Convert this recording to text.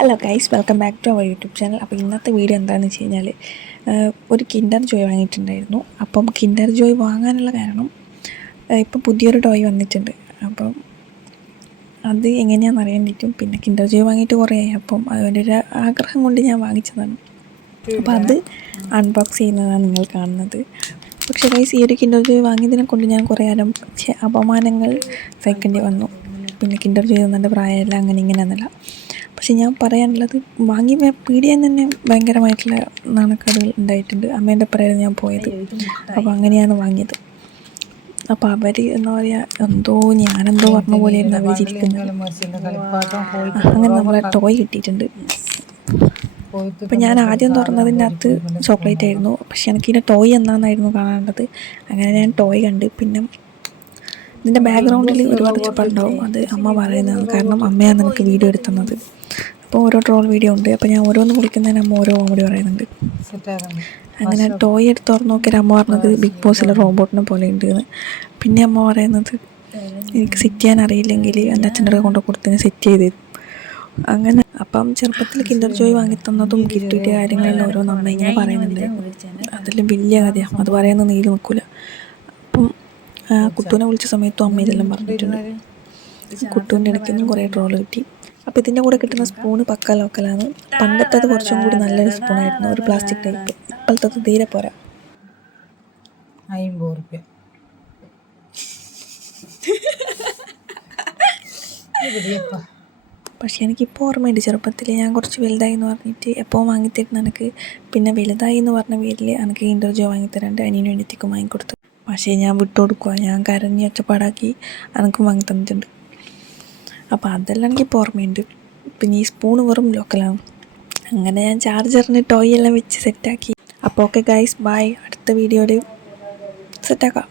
Hello guys, welcome back to our YouTube channel. അപ്പോൾ ഇന്നത്തെ video എന്താണെന്ന് വെച്ച് കഴിഞ്ഞാൽ ഒരു കിൻഡർ ജോയ് വാങ്ങിയിട്ടുണ്ടായിരുന്നു. അപ്പം കിൻഡർ ജോയ് വാങ്ങാനുള്ള കാരണം ഇപ്പം പുതിയൊരു ടോയ് വന്നിട്ടുണ്ട്. അപ്പം അത് എങ്ങനെയാണെന്ന് അറിയാൻ പറ്റും. പിന്നെ കിൻഡർ ജോയ് വാങ്ങിയിട്ട് കുറേ ആയി. അപ്പം അതിൻ്റെ ഒരു ആഗ്രഹം കൊണ്ട് ഞാൻ വാങ്ങിച്ചതാണ്. അപ്പോൾ അത് അൺബോക്സ് ചെയ്യുന്നതാണ് നിങ്ങൾ കാണുന്നത്. പക്ഷേ ഗൈസ്, ഈ ഒരു കിൻഡർ ജോയ് വാങ്ങിയതിനെ കൊണ്ട് ഞാൻ കുറേ അപമാനങ്ങൾ സഹിക്കേണ്ടി വന്നു. പിന്നെ കിൻഡർ ജോയ് തന്നതിൻ്റെ പ്രായമല്ല, അങ്ങനെ ഇങ്ങനെയൊന്നുമല്ല. പക്ഷെ ഞാൻ പറയാനുള്ളത്, വാങ്ങി പീടികയിൽ തന്നെ ഭയങ്കരമായിട്ടുള്ള നാണക്കേടുകൾ ഉണ്ടായിട്ടുണ്ട്. അമ്മേൻ്റെ ഒപ്പമായിരുന്നു ഞാൻ പോയത്. അപ്പോൾ അങ്ങനെയാണ് വാങ്ങിയത്. അപ്പോൾ അവർ എന്താ പറയുക, ഞാനെന്തോ പറഞ്ഞ പോലെയായിരുന്നു അവർ ചിരിക്കുന്നത്. അങ്ങനെ നമ്മളെ ടോയ് കിട്ടിയിട്ടുണ്ട്. അപ്പോൾ ഞാൻ ആദ്യം തുറന്നതിൻ്റെ അകത്ത് ചോക്ലേറ്റ് ആയിരുന്നു. പക്ഷെ എനിക്കിതിൻ്റെ ടോയ് എന്താണെന്നായിരുന്നു കാണേണ്ടത്. അങ്ങനെ ഞാൻ ടോയ് കണ്ട്. പിന്നെ ഇതിൻ്റെ ബാക്ക്ഗ്രൗണ്ടിൽ ഒരുപാട് ഒച്ചപ്പാടുണ്ടാവും. അത് അമ്മ പറയുന്നതാണ്, കാരണം അമ്മയാണ് എനിക്ക് വീഡിയോ എടുത്തുന്നത്. അപ്പോൾ ഓരോ ട്രോൾ വീഡിയോ ഉണ്ട്. അപ്പോൾ ഞാൻ ഓരോന്ന് വിളിക്കുന്നതിന് അമ്മ ഓരോ കോമഡി പറയുന്നുണ്ട്. അങ്ങനെ ടോയ് എടുത്ത് തുറന്ന് നോക്കിയാൽ അമ്മ പറഞ്ഞത് ബിഗ് ബോസിലെ റോബോട്ടിനെ പോലെ ഉണ്ട് എന്ന്. പിന്നെ അമ്മ പറയുന്നത്, എനിക്ക് സെറ്റ് ചെയ്യാൻ അറിയില്ലെങ്കിൽ എൻ്റെ അച്ഛൻ്റെ അടുത്ത് കൊണ്ട് കൊടുത്തതിന് സെറ്റ് ചെയ്ത് തരും. അങ്ങനെ അപ്പം ചെറുപ്പത്തിൽ കിൻഡർ ജോയ് വാങ്ങി തന്നതും കിട്ടിയ കാര്യങ്ങളെല്ലാം ഓരോന്ന് അമ്മ ഇങ്ങനെ പറയുന്നുണ്ട്. അതെല്ലാം വലിയ കഥയാണ്, അത് പറയാനൊന്നും നീല് നിൽക്കില്ല. അപ്പം കുട്ടൂനെ വിളിച്ച സമയത്തും അമ്മ ഇതെല്ലാം പറഞ്ഞിട്ടുണ്ട്. കുട്ടൂൻ്റെ ഇടയ്ക്കൊന്നും കുറേ ട്രോള് കിട്ടി. അപ്പോൾ ഇതിൻ്റെ കൂടെ കിട്ടുന്ന സ്പൂണ് പക്ക ലോക്കലാണ്. പണ്ടത്തേത് കുറച്ചും കൂടി നല്ലൊരു സ്പൂണായിരുന്നു, ഒരു പ്ലാസ്റ്റിക് ടൈപ്പ്. ഇപ്പോഴത്തത് തീരെ പോരാ. 50 റുപ്യ. പക്ഷേ എനിക്കിപ്പോൾ ഓർമ്മയുണ്ട്, ചെറുപ്പത്തിൽ ഞാൻ കുറച്ച് വലുതായി എന്ന് പറഞ്ഞിട്ട് എപ്പോൾ വാങ്ങിത്തരുന്ന എനിക്ക്. പിന്നെ വലുതായി എന്ന് പറഞ്ഞ പേരിൽ എനിക്ക് കിൻഡർ ജോയ് വാങ്ങിത്തരാണ്ട് അനിയനും അനിയത്തിക്കും വാങ്ങിക്കൊടുത്തു. പക്ഷേ ഞാൻ വിട്ടുകൊടുക്കുക, ഞാൻ കരഞ്ഞ് ഒച്ചപ്പാടാക്കി എനിക്കും വാങ്ങി തന്നിട്ടുണ്ട്. അപ്പോൾ അതെല്ലാം എനിക്കിപ്പോൾ ഓർമ്മയുണ്ട്. പിന്നെ ഈ സ്പൂണ് വെറും ലോക്കലാണ്. അങ്ങനെ ഞാൻ ചാർജറിന് ടോയ് എല്ലാം വെച്ച് സെറ്റാക്കി. അപ്പോൾ ഓക്കെ ഗൈസ്, ബൈ. അടുത്ത വീഡിയോയിൽ സെറ്റാക്കാം.